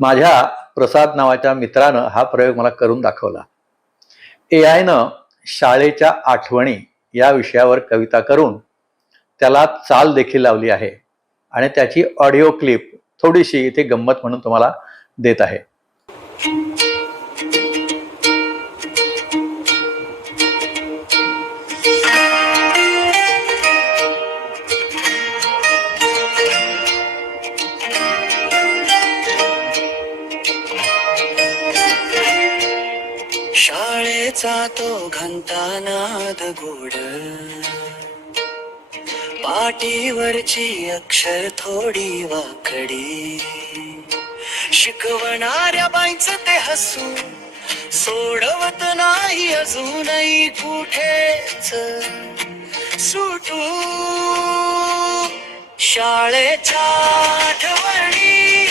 माझ्या प्रसाद नावाच्या मित्रानं हा प्रयोग मला करून दाखवला. एआयनं शाळेच्या आठवणी या विषयावर कविता करून त्याला चाल देखील लावली आहे आणि त्याची ऑडिओ क्लिप थोडीशी इथे गंमत म्हणून तुम्हाला देत आहे. शाळेचा तो घंटानाद गोड, पाटीवरची अक्षर थोडी वाकडी, शिकवणाऱ्या बाईंचं ते हसू सोडवत नाही अजूनही कुठेच सुटू. शाळेच्या आठवणी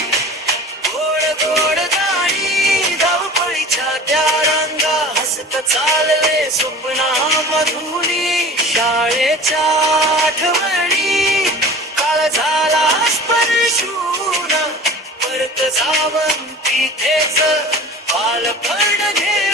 गोड गोड गाणी, धावपळीच्या त्या रंगा हसत चालले स्वप्नामधुनी. शाळेच्या आठवणी काळ झाला स्पर्शून, परत जावं तिथेच बालपण घे